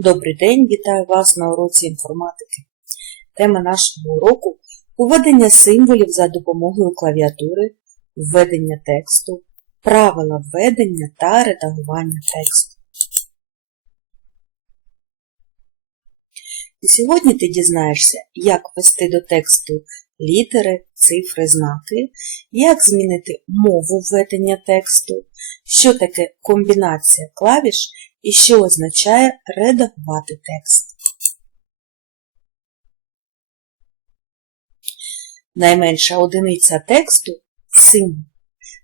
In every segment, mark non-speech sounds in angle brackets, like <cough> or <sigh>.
Добрий день, вітаю вас на уроці інформатики. Тема нашого уроку введення символів за допомогою клавіатури, введення тексту, правила введення та редагування тексту. І сьогодні ти дізнаєшся, як ввести до тексту літери, цифри, знаки, як змінити мову введення тексту, що таке комбінація клавіш і що означає редагувати текст. Найменша одиниця тексту символ.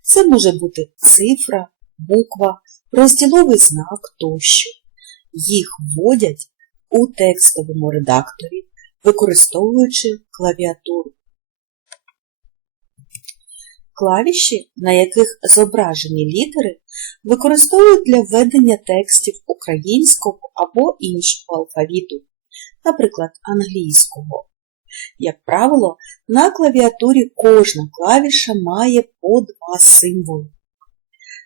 Це може бути цифра, буква, розділовий знак тощо. Їх вводять у текстовому редакторі, використовуючи клавіатуру. Клавіші, на яких зображені літери, використовують для введення текстів українського або іншого алфавіту, наприклад, англійського. Як правило, на клавіатурі кожна клавіша має по два символи.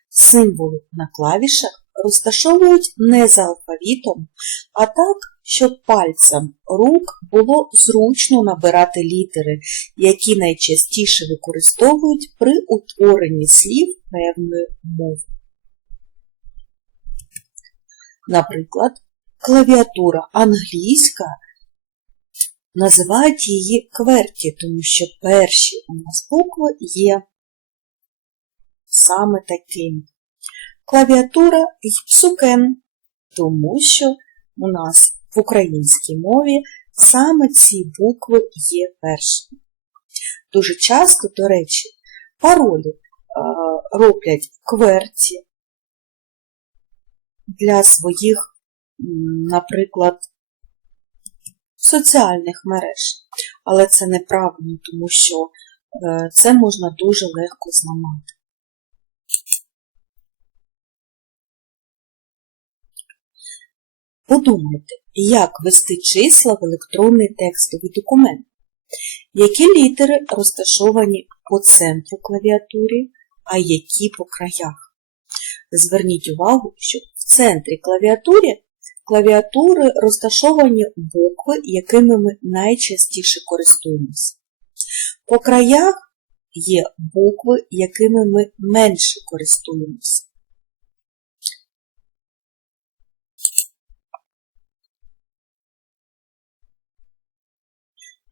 Символи на клавішах розташовують не за алфавітом, а так, щоб пальцем рук було зручно набирати літери, які найчастіше використовують при утворенні слів певної мови. Наприклад, клавіатура англійська називають її кверті, тому що перші у нас букви є саме такими. Клавіатура Йпсукен, тому що у нас в українській мові саме ці букви є першими. Дуже часто, до речі, паролі роблять кверті для своїх, наприклад, соціальних мереж. Але це неправильно, тому що е, це можна дуже легко зламати. Подумайте, як ввести числа в електронний текстовий документ. Які літери розташовані по центру клавіатури, а які по краях. Зверніть увагу, що в центрі клавіатури, клавіатури розташовані букви, якими ми найчастіше користуємося. По краях є букви, якими ми менше користуємося.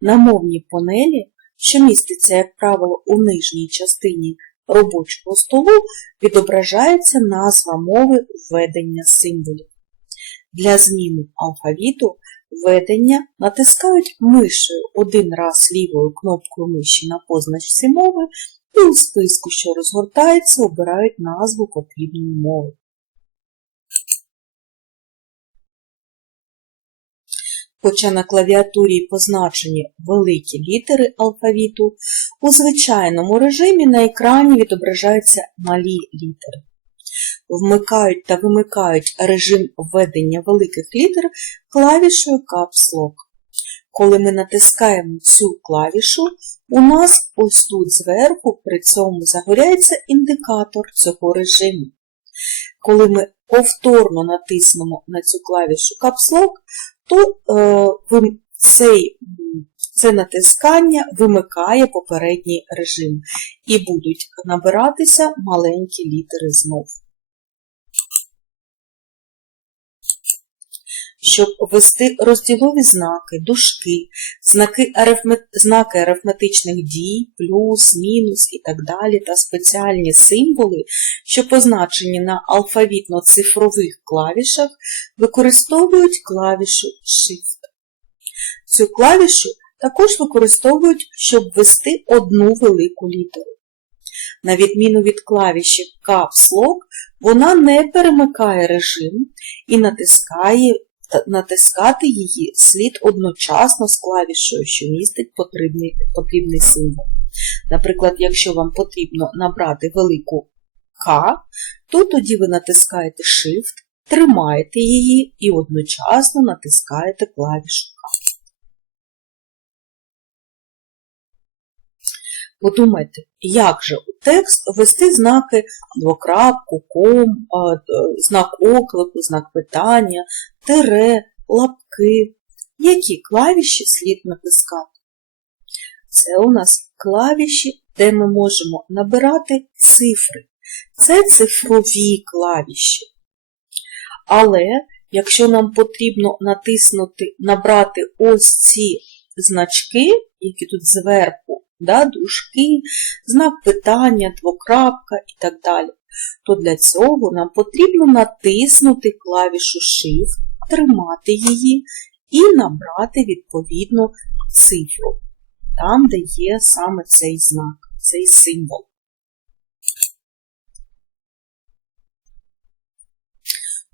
На мовній панелі, що міститься, як правило, у нижній частині робочого столу, відображається назва мови введення символів. Для зміни алфавіту введення натискають мишею один раз лівою кнопкою миші на позначці мови і у списку, що розгортається, обирають назву потрібної мови. Хоча на клавіатурі позначені великі літери алфавіту, у звичайному режимі на екрані відображаються малі літери. Вмикають та вимикають режим введення великих літер клавішою Caps Lock. Коли ми натискаємо цю клавішу, у нас ось тут зверху при цьому загоряється індикатор цього режиму. Коли ми повторно натиснемо на цю клавішу Caps Lock, то е, цей, це натискання вимикає попередній режим і будуть набиратися маленькі літери знов. Щоб ввести розділові знаки, дужки, знаки, арифмет... знаки арифметичних дій, плюс, мінус і так далі, та спеціальні символи, що позначені на алфавітно-цифрових клавішах, використовують клавішу Shift. Цю клавішу також використовують, щоб ввести одну велику літеру. На відміну від клавіші Caps Lock, вона не перемикає режим і натискає натискати її слід одночасно з клавішою, що містить потрібний, потрібний символ. Наприклад, якщо вам потрібно набрати велику К, то тоді ви натискаєте Shift, тримаєте її і одночасно натискаєте клавішу Подумайте, як же у текст ввести знаки двокрапку, ком, знак оклику, знак питання, тире, лапки. Які клавіші слід натискати? Це у нас клавіші, де ми можемо набирати цифри. Це цифрові клавіші. Але якщо нам потрібно натиснути, набрати ось ці значки, які тут зверху, да, дужки, знак питання, двокрапка і так далі, то для цього нам потрібно натиснути клавішу Shift, тримати її і набрати відповідну цифру, там, де є саме цей знак, цей символ.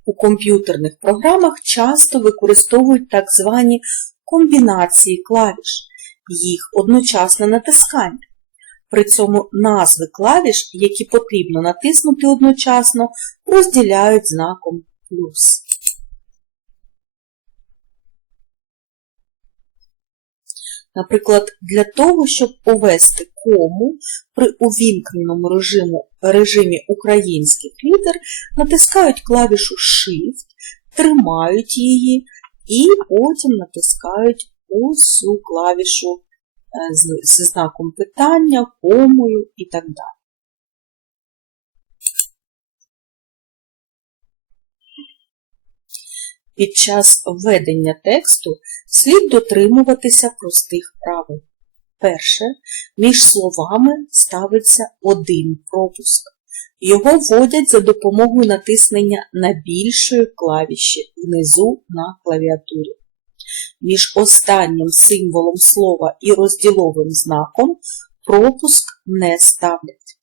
У комп'ютерних програмах часто використовують так звані комбінації клавіш, їх одночасне натискання. При цьому назви клавіш, які потрібно натиснути одночасно, розділяють знаком плюс. Наприклад, для того, щоб повести кому при увімкненому режиму, режимі українських літер, натискають клавішу Shift, тримають її і потім натискають цю клавішу е, зі знаком питання, комою і так далі. Під час введення тексту слід дотримуватися простих правил. Перше, між словами ставиться один пропуск. Його вводять за допомогою натиснення на більшої клавіші внизу на клавіатурі. Між останнім символом слова і розділовим знаком пропуск не ставлять.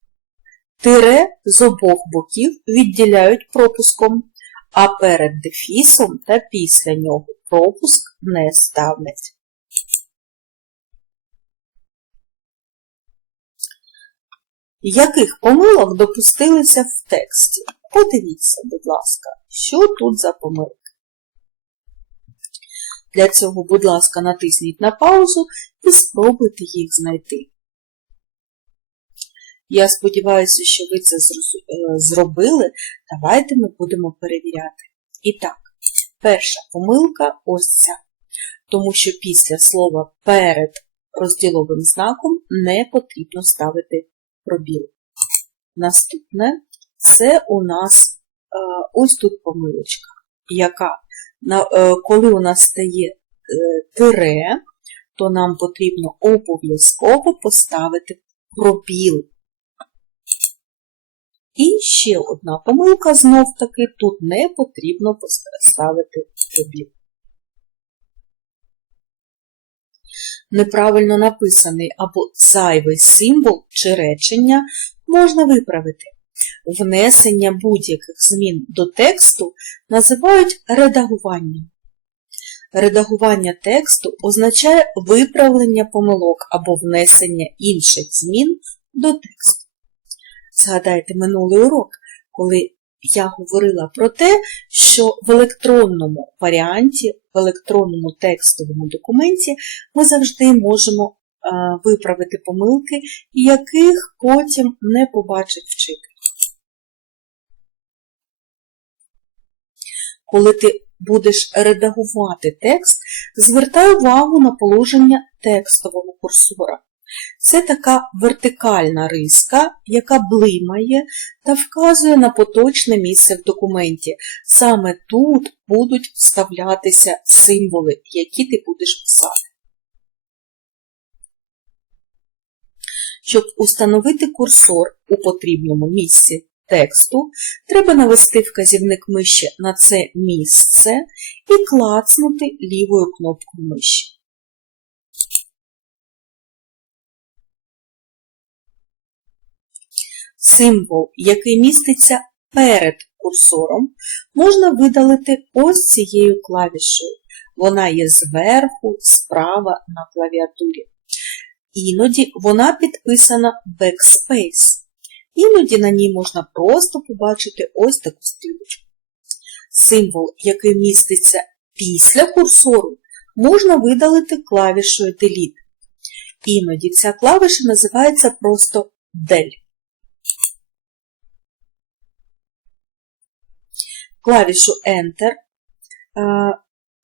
Тире з обох боків відділяють пропуском, а перед дефісом та після нього пропуск не ставлять. Яких помилок допустилися в тексті? Подивіться, будь ласка, що тут за помилки. Для цього, будь ласка, натисніть на паузу і спробуйте їх знайти. Я сподіваюся, що ви це зробили. Давайте ми будемо перевіряти. І так, перша помилка ось ця. Тому що після слова перед розділовим знаком не потрібно ставити пробіл. Наступне це у нас ось тут помилочка, яка, коли у нас стає е, тире, то нам потрібно обов'язково поставити пробіл. І ще одна помилка, знов-таки, тут не потрібно поставити пробіл. Неправильно написаний або зайвий символ чи речення можна виправити. Внесення будь-яких змін до тексту називають редагуванням. Редагування тексту означає виправлення помилок або внесення інших змін до тексту. Згадайте минулий урок, коли я говорила про те, що в електронному варіанті, в електронному текстовому документі ми завжди можемо виправити помилки, яких потім не побачить вчитель. Коли ти будеш редагувати текст, звертай увагу на положення текстового курсора. Це така вертикальна риска, яка блимає та вказує на поточне місце в документі. Саме тут будуть вставлятися символи, які ти будеш писати. Щоб установити курсор у потрібному місці тексту, треба навести вказівник миші на це місце і клацнути лівою кнопкою миші. Символ, який міститься перед курсором, можна видалити ось цією клавішею. Вона є зверху, справа на клавіатурі. Іноді вона підписана Backspace. Іноді на ній можна просто побачити ось таку стрілочку. Символ, який міститься після курсору, можна видалити клавішою Delete. Іноді ця клавіша називається просто Del. Клавішу Enter,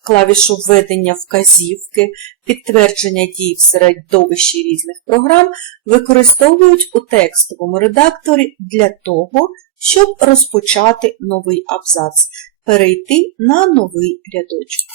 клавішу введення вказівки, підтвердження дій в середовищі різних програм використовують у текстовому редакторі для того, щоб розпочати новий абзац, перейти на новий рядочок.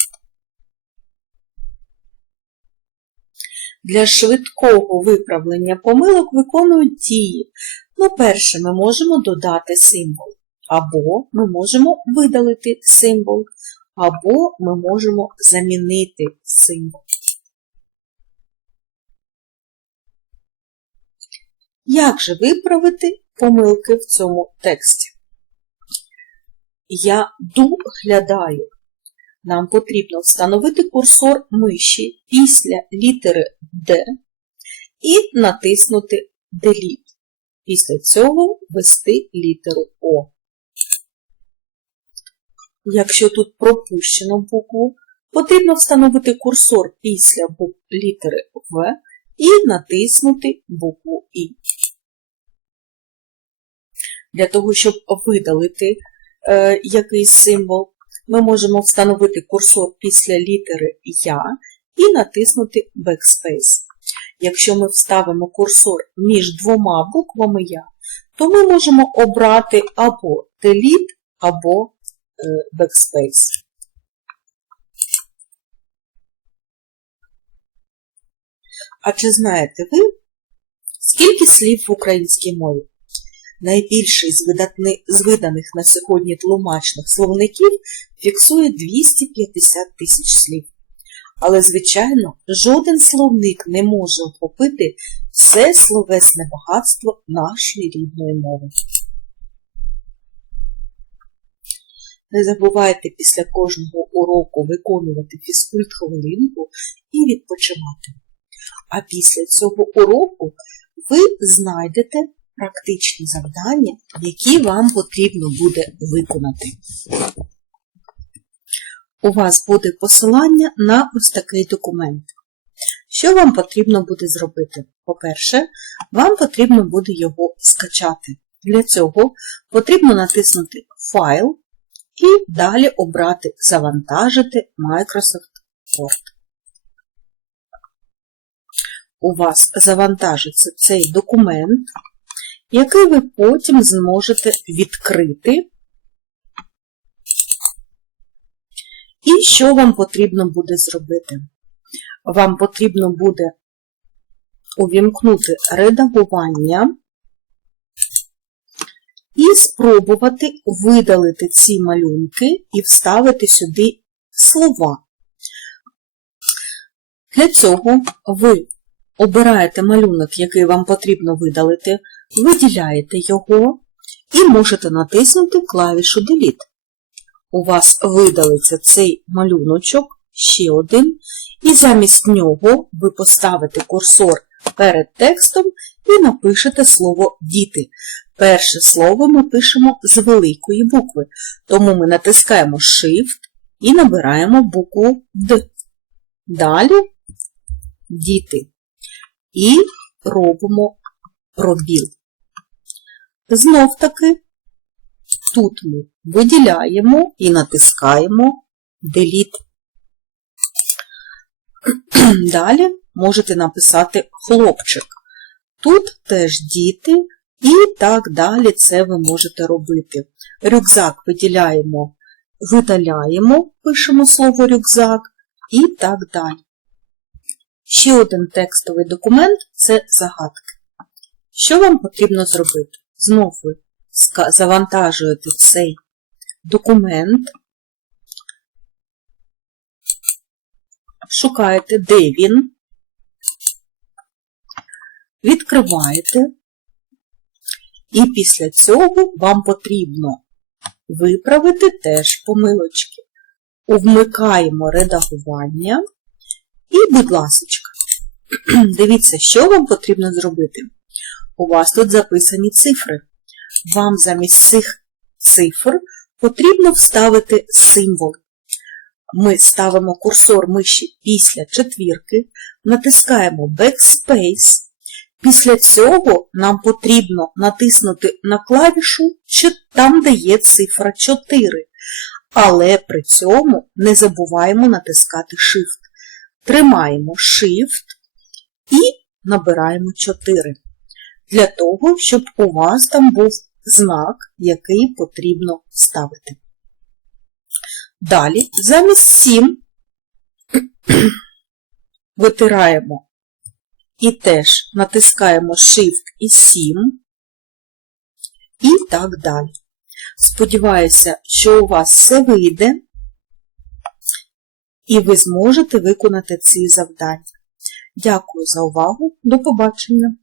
Для швидкого виправлення помилок виконують дії. Ну, перше, ми можемо додати символ, або ми можемо видалити символ, або ми можемо замінити символ. Як же виправити помилки в цьому тексті? Я доглядаю. Нам потрібно встановити курсор миші після літери D і натиснути Delete. Після цього ввести літеру О. Якщо тут пропущено букву, потрібно встановити курсор після літери В і натиснути букву І. Для того, щоб видалити е, якийсь символ, ми можемо встановити курсор після літери Я і натиснути Backspace. Якщо ми вставимо курсор між двома буквами Я, то ми можемо обрати або Delete, або Backspace. А чи знаєте ви, скільки слів в українській мові? Найбільший з, видатни, з виданих на сьогодні тлумачних словників фіксує 250 тисяч слів. Але, звичайно, жоден словник не може охопити все словесне багатство нашої рідної мови. Не забувайте після кожного уроку виконувати фізкульт хвилинку і відпочивати. А після цього уроку ви знайдете практичні завдання, які вам потрібно буде виконати. У вас буде посилання на ось такий документ. Що вам потрібно буде зробити? По-перше, вам потрібно буде його скачати. Для цього потрібно натиснути Файл і далі обрати Завантажити Microsoft Word. У вас завантажиться цей документ, який ви потім зможете відкрити. І що вам потрібно буде зробити? Вам потрібно буде увімкнути редагування і спробувати видалити ці малюнки і вставити сюди слова. Для цього ви обираєте малюнок, який вам потрібно видалити, виділяєте його і можете натиснути клавішу Delete. У вас видалиться цей малюночок, ще один, і замість нього ви поставите курсор перед текстом і напишете слово діти. Перше слово ми пишемо з великої букви, тому ми натискаємо Shift і набираємо букву Д. Далі діти. І робимо пробіл. Знов таки, тут ми виділяємо і натискаємо Delete. Далі можете написати хлопчик. Тут теж діти, і так далі це ви можете робити. Рюкзак виділяємо, видаляємо, пишемо слово рюкзак і так далі. Ще один текстовий документ це загадки. Що вам потрібно зробити? Знову ви завантажуєте цей документ, шукаєте, де він, відкриваєте, і після цього вам потрібно виправити теж помилочки. Вмикаємо редагування і, будь ласка, <clears throat> дивіться, що вам потрібно зробити. У вас тут записані цифри. Вам замість цих цифр потрібно вставити символ. ми ставимо курсор миші після четвірки, натискаємо Backspace. Після цього нам потрібно натиснути на клавішу там, де є цифра 4. Але при цьому не забуваємо натискати Shift. Тримаємо Shift і набираємо 4. Для того, щоб у вас там був знак, який потрібно ставити. Далі, замість 7 <clears throat> витираємо і теж натискаємо Shift і 7 і так далі. Сподіваюся, що у вас все вийде і ви зможете виконати ці завдання. Дякую за увагу. До побачення!